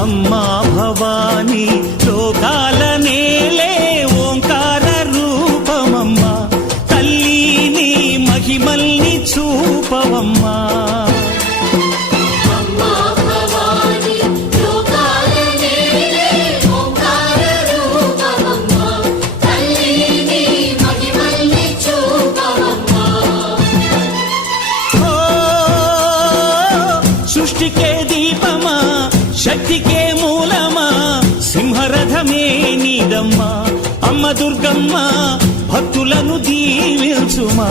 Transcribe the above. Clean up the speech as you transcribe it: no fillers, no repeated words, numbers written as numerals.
అమ్మా భవానీ లోకాల నేలే ఓంకార రూపమమ్మా, తల్లి నీ మహిమల్ని చూపవమ్మా. సృష్టికే దీపమా, శక్తికే మూలమా, సింహరథమే నీదమ్మా. అమ్మ దుర్గమ్మ భక్తులను దీవించుమా.